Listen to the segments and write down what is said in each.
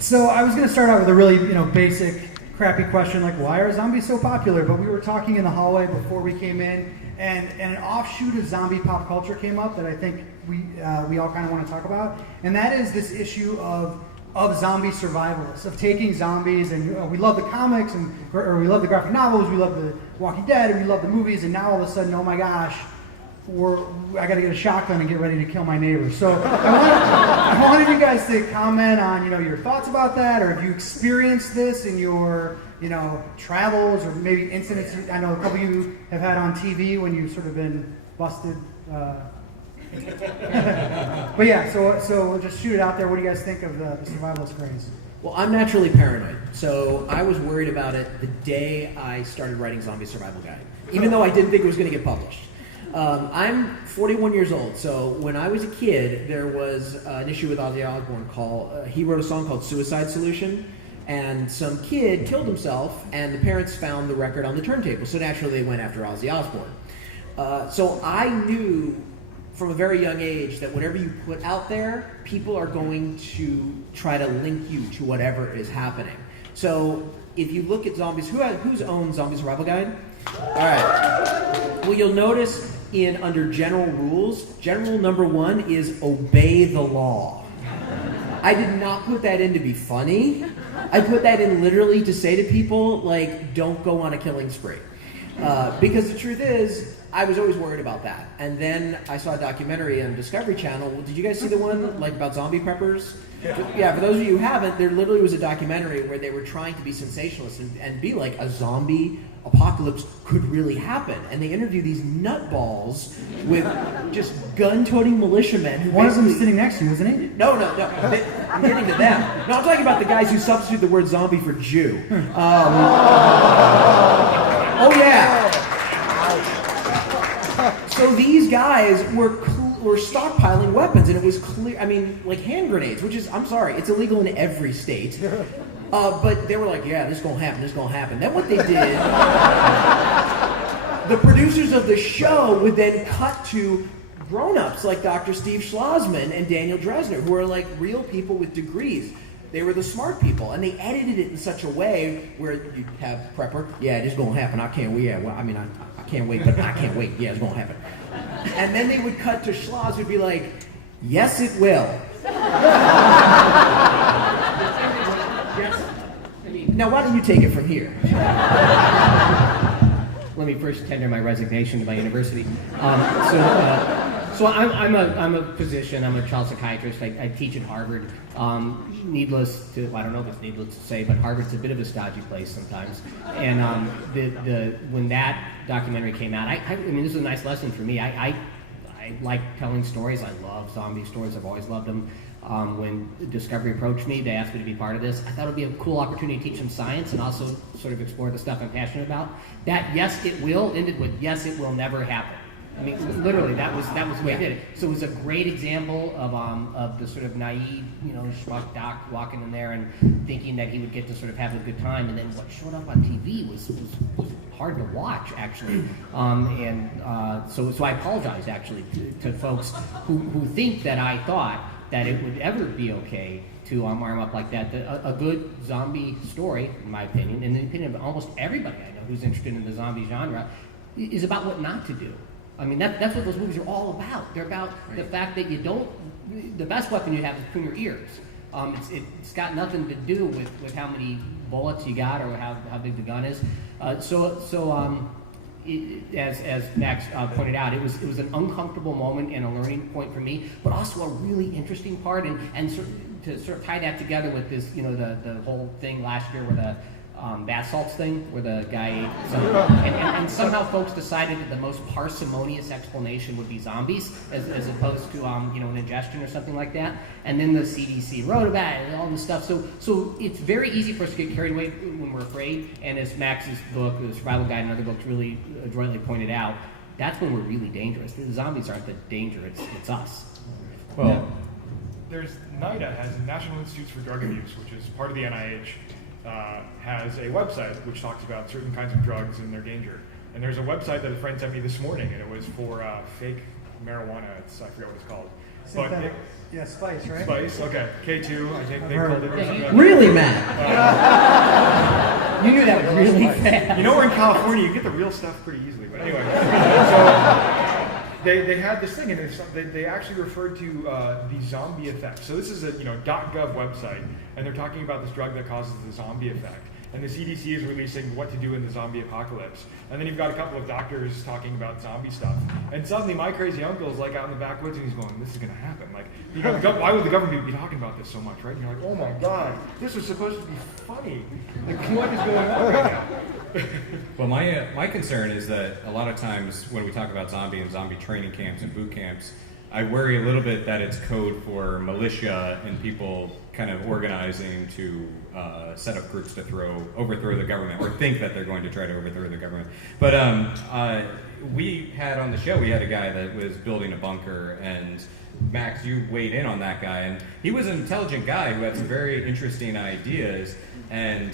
So I was going to start out with a really, basic, crappy question like, why are zombies so popular? But we were talking in the hallway before we came in, and an offshoot of zombie pop culture came up that I think we all kind of want to talk about, and that is this issue of zombie survivalists, of taking zombies, and we love the comics, or we love the graphic novels, we love the Walking Dead, and we love the movies, and now all of a sudden, oh my gosh, I got to get a shotgun and get ready to kill my neighbors. So I wanted you guys to comment on, your thoughts about that, or have you experienced this in your, travels, or maybe incidents I know a couple of you have had on TV when you've sort of been busted. But yeah, so we'll just shoot it out there. What do you guys think of the survivalist craze? Well, I'm naturally paranoid, so I was worried about it the day I started writing Zombie Survival Guide, even though I didn't think it was going to get published. I'm 41 years old, so when I was a kid, there was an issue with Ozzy Osbourne called, he wrote a song called Suicide Solution, and some kid killed himself, and the parents found the record on the turntable, so naturally they went after Ozzy Osbourne. So I knew from a very young age that whatever you put out there, people are going to try to link you to whatever is happening. So if you look at zombies, who's owned Zombie Survival Guide? All right. Well, you'll notice under general rules, general number 1 is obey the law. I did not put that in to be funny. I put that in literally to say to people, like, don't go on a killing spree. Because the truth is, I was always worried about that. And then I saw a documentary on Discovery Channel. Did you guys see the one about zombie preppers? Yeah, for those of you who haven't, there literally was a documentary where they were trying to be sensationalist and be like a zombie apocalypse could really happen. And they interview these nutballs with just gun-toting militiamen. Who one of them is sitting next to you, isn't he? No. I'm getting to them. No, I'm talking about the guys who substitute the word zombie for Jew. Oh, yeah. So these guys were stockpiling weapons, and it was clear, like hand grenades, which is, I'm sorry, it's illegal in every state. But they were like, yeah, this is going to happen. Then what they did, the producers of the show would then cut to grown-ups like Dr. Steve Schlossman and Daniel Dresner, who are like real people with degrees. They were the smart people, and they edited it in such a way where you have prepper, yeah, it is going to happen, I can't wait, I can't wait, but I can't wait, yeah, it's going to happen. And then they would cut to Schloss, who'd be like, yes, it will. Now, why don't you take it from here? Let me first tender my resignation to my university. So I'm a physician. I'm a child psychiatrist. I teach at Harvard. I don't know if it's needless to say, but Harvard's a bit of a stodgy place sometimes. And when that documentary came out, this is a nice lesson for me. I like telling stories. I love zombie stories. I've always loved them. When Discovery approached me, they asked me to be part of this. I thought it would be a cool opportunity to teach them science and also sort of explore the stuff I'm passionate about. That yes, it will ended with yes, it will never happen. Literally, that was the way I did it. So it was a great example of the sort of naive, schmuck doc walking in there and thinking that he would get to sort of have a good time, and then what showed up on TV was hard to watch, actually. So I apologize, actually, to folks who think that I thought that it would ever be okay to arm up like that. A good zombie story, in my opinion, and in the opinion of almost everybody I know who's interested in the zombie genre, is about what not to do. That's what those movies are all about. They're about the fact that the best weapon you have is between your ears. It's got nothing to do with how many bullets you got or how big the gun is. As Max pointed out, it was an uncomfortable moment and a learning point for me, but also a really interesting part. And to sort of tie that together with this, the whole thing last year where the bath salts thing, where the guy ate some, and somehow folks decided that the most parsimonious explanation would be zombies, as opposed to an ingestion or something like that. And then the CDC wrote about it and all this stuff. So it's very easy for us to get carried away when we're afraid. And as Max's book, The Survival Guide, and other books really adroitly pointed out, that's when we're really dangerous. The zombies aren't the danger; it's us. Well, there's NIDA has National Institutes for Drug Abuse, which is part of the NIH. Has a website which talks about certain kinds of drugs and their danger. And there's a website that a friend sent me this morning, and it was for fake marijuana. I forget what it's called. Yeah, Spice, right? Spice, okay. K2, I think they I've called it. heard. something like Really, Matt? You knew that really fast. that. You know, we're in California, you get the real stuff pretty easily. But anyway, so they had this thing, and they actually referred to the zombie effect. So this is a .gov website, and they're talking about this drug that causes the zombie effect. And the CDC is releasing what to do in the zombie apocalypse. And then you've got a couple of doctors talking about zombie stuff. And suddenly my crazy uncle is like out in the backwoods and he's going, this is going to happen. Like, why would the government be talking about this so much, right? And you're like, oh my God, this was supposed to be funny. Like, what is going on right now? Well, my concern is that a lot of times when we talk about zombie and zombie training camps and boot camps, I worry a little bit that it's code for militia and people kind of organizing to set up groups to overthrow the government, or think that they're going to try to overthrow the government. But we had on the show, we had a guy that was building a bunker, and Max, you weighed in on that guy, and he was an intelligent guy who had some very interesting ideas, and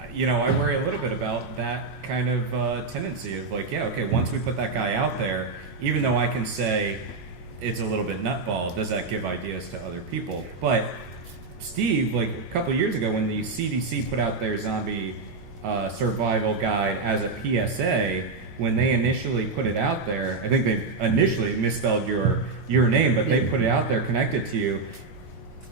I worry a little bit about that kind of tendency of like, once we put that guy out there, even though I can say it's a little bit nutball, does that give ideas to other people? But Steve, like a couple years ago when the CDC put out their zombie survival guide as a PSA, when they initially put it out there, I think they initially misspelled your name, but they put it out there connected to you.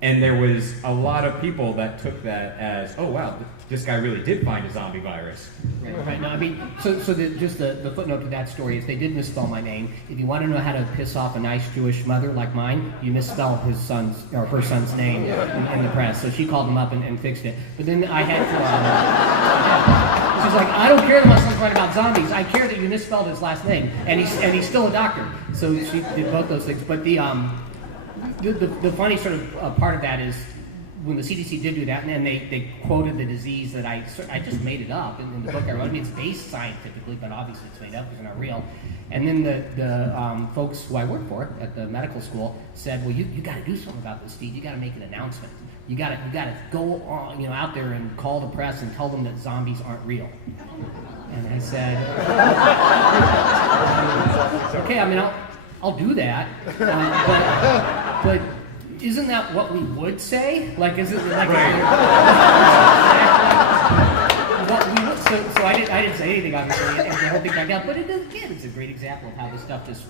And there was a lot of people that took that as, oh wow, this guy really did find a zombie virus. Right. No, I mean, just the footnote to that story is they did misspell my name. If you want to know how to piss off a nice Jewish mother like mine, you misspell his son's or her son's name in the press. So she called him up and fixed it. But then I had to. She's like, I don't care that my son's writing about zombies. I care that you misspelled his last name, and he's still a doctor. So she did both those things. But the funny sort of part of that is when the CDC did do that, and then they quoted the disease that I just made it up in the book I wrote. I mean, it's based scientifically, but obviously it's made up because it's not real. And then the folks who I work for at the medical school said, well, you got to do something about this, Steve. You got to make an announcement. You got to go on, out there and call the press and tell them that zombies aren't real. And I said, okay, I mean, I'll do that, but isn't that what we would say? Like, is it like what we would? So I didn't say anything, obviously, and the whole thing back down. But it's a great example of how this stuff just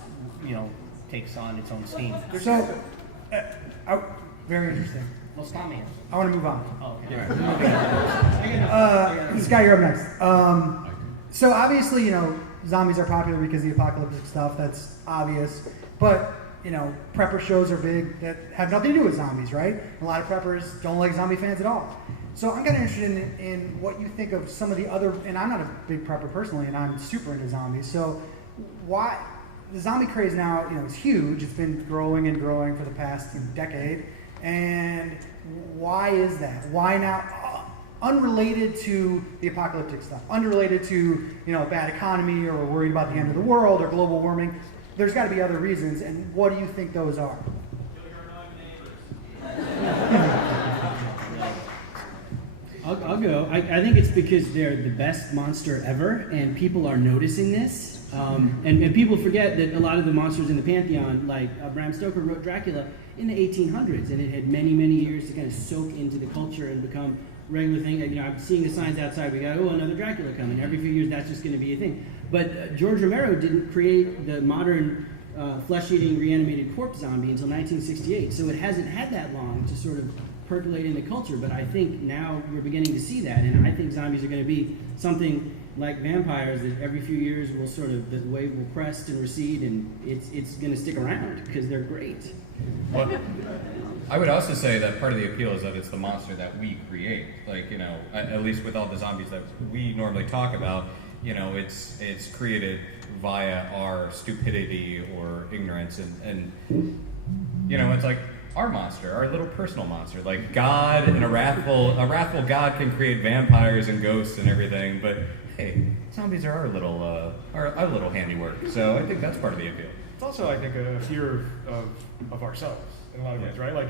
takes on its own steam. So, very interesting. Well, stop me. I want to move on. Oh, okay. Scott, you're up next. So obviously, zombies are popular because of the apocalyptic stuff. That's obvious. But prepper shows are big that have nothing to do with zombies, right? A lot of preppers don't like zombie fans at all. So I'm kind of interested in what you think of some of the other, and I'm not a big prepper personally, and I'm super into zombies. So why the zombie craze now, is huge. It's been growing and growing for the past decade. And why is that? Why now? Unrelated to the apocalyptic stuff, unrelated to a bad economy, or we're worried about the end of the world or global warming. There's got to be other reasons, and what do you think those are? I'll go. I think it's because they're the best monster ever, and people are noticing this. And people forget that a lot of the monsters in the pantheon, like Bram Stoker wrote Dracula in the 1800s, and it had many, many years to kind of soak into the culture and become regular thing. I'm seeing the signs outside. We got, another Dracula coming. Every few years, that's just going to be a thing. But George Romero didn't create the modern flesh-eating reanimated corpse zombie until 1968. So it hasn't had that long to sort of percolate into culture. But I think now we're beginning to see that. And I think zombies are going to be something like vampires that every few years will sort of, the wave will crest and recede. And it's going to stick around because they're great. Well, I would also say that part of the appeal is that it's the monster that we create. Like, at least with all the zombies that we normally talk about, it's created via our stupidity or ignorance, and it's like our monster, our little personal monster. Like God and a wrathful God can create vampires and ghosts and everything, but hey, zombies are our little handiwork. So I think that's part of the appeal. It's also, I think, a fear of ourselves in a lot of ways, right? Like,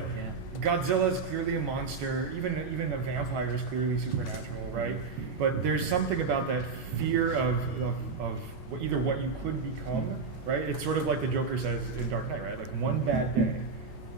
Godzilla is clearly a monster. Even a vampire is clearly supernatural, right? But there's something about that fear of either what you could become, right? It's sort of like the Joker says in Dark Knight, right? Like one bad day,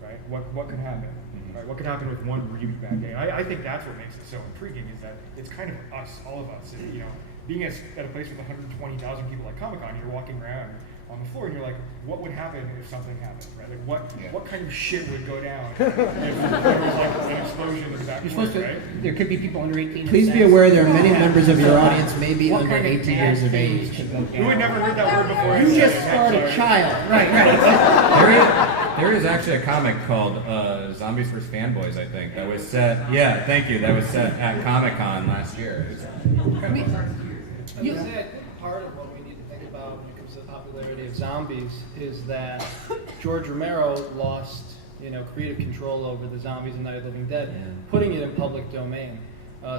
right? right? What could happen? Right? What could happen with one really bad day? I think that's what makes it so intriguing is that it's kind of us, all of us. And, being at a place with 120,000 people like Comic-Con, you're walking around on the floor and you're like, what would happen if something happened, right? Like what kind of shit would go down if there was like an explosion in that You're supposed point, to. right? There could be people under 18. Please be aware there are many members of your audience may be What under kind 18 years of age. Who had never heard that word before? You just started a child. Right. There is actually a comic called Zombies vs. Fanboys, I think, that was set. Yeah, thank you. That was set at Comic-Con last year. I would say part of what we need to think about when it comes to the popularity of zombies is that George Romero lost, creative control over the zombies in Night of the Living Dead, putting it in public domain.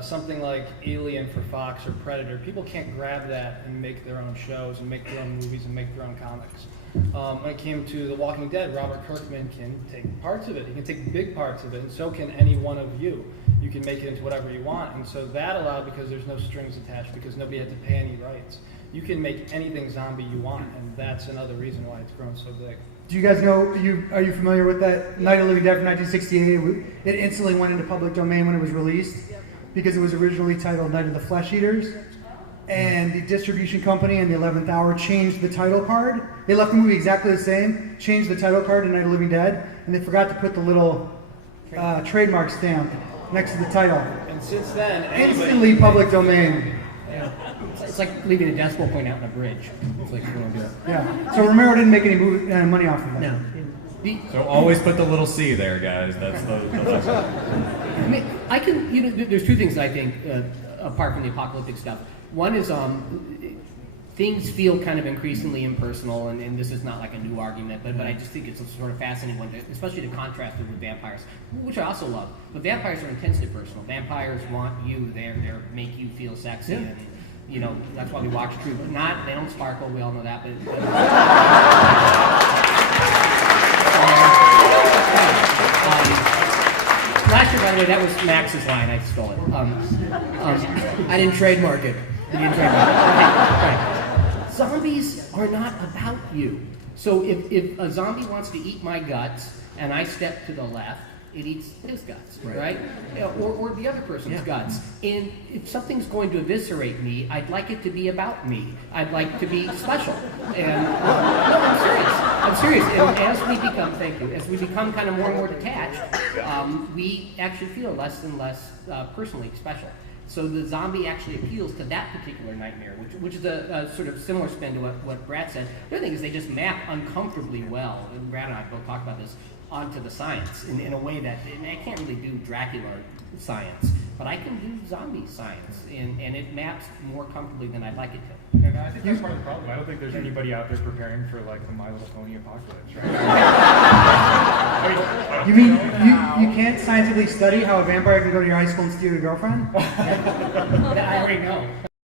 Something like Alien for Fox or Predator, people can't grab that and make their own shows and make their own movies and make their own comics. When it came to The Walking Dead, Robert Kirkman can take parts of it. He can take big parts of it, and so can any one of you. You can make it into whatever you want, and so that allowed because there's no strings attached, because nobody had to pay any rights. You can make anything zombie you want, and that's another reason why it's grown so big. Do you guys know? Are you familiar with that Night of the Living Dead from 1968? It instantly went into public domain when it was released because it was originally titled Night of the Flesh Eaters. And the distribution company in the 11th hour changed the title card. They left the movie exactly the same, changed the title card to Night of the Living Dead, and they forgot to put the little trademark stamp next to the title. And since then, Instantly public domain. It's like leaving a decimal point out in a bridge. It's like you want to do it. Yeah. So Romero didn't make any money off of that. No. So always put the little C there, guys. That's the lesson. I mean, I can. There's two things I think apart from the apocalyptic stuff. One is things feel kind of increasingly impersonal, and this is not like a new argument, but I just think it's a sort of fascinating one, especially to contrast it with vampires, which I also love. But vampires are intensely personal. Vampires want you. They make you feel sexy, and that's why we watch True. But they don't sparkle. We all know that. Last year, by the way, that was Max's line. I stole it. I didn't trademark it. Right. Zombies are not about you. So if a zombie wants to eat my guts and I step to the left, it eats his guts, right? Or the other person's guts. And if something's going to eviscerate me, I'd like it to be about me. I'd like to be special. And no, I'm serious. And as we become kind of more and more detached, we actually feel less and less personally special. So the zombie actually appeals to that particular nightmare, which is a sort of similar spin to what Brad said. The other thing is they just map uncomfortably well, and Brad and I both talked about this, onto the science in a way that, and I can't really do Dracula science, but I can do zombie science, and it maps more comfortably than I'd like it to. And I think that's part of the problem. I don't think there's anybody out there preparing for like the My Little Pony apocalypse, right? You mean you can't scientifically study how a vampire can go to your high school and steal your girlfriend? I already know.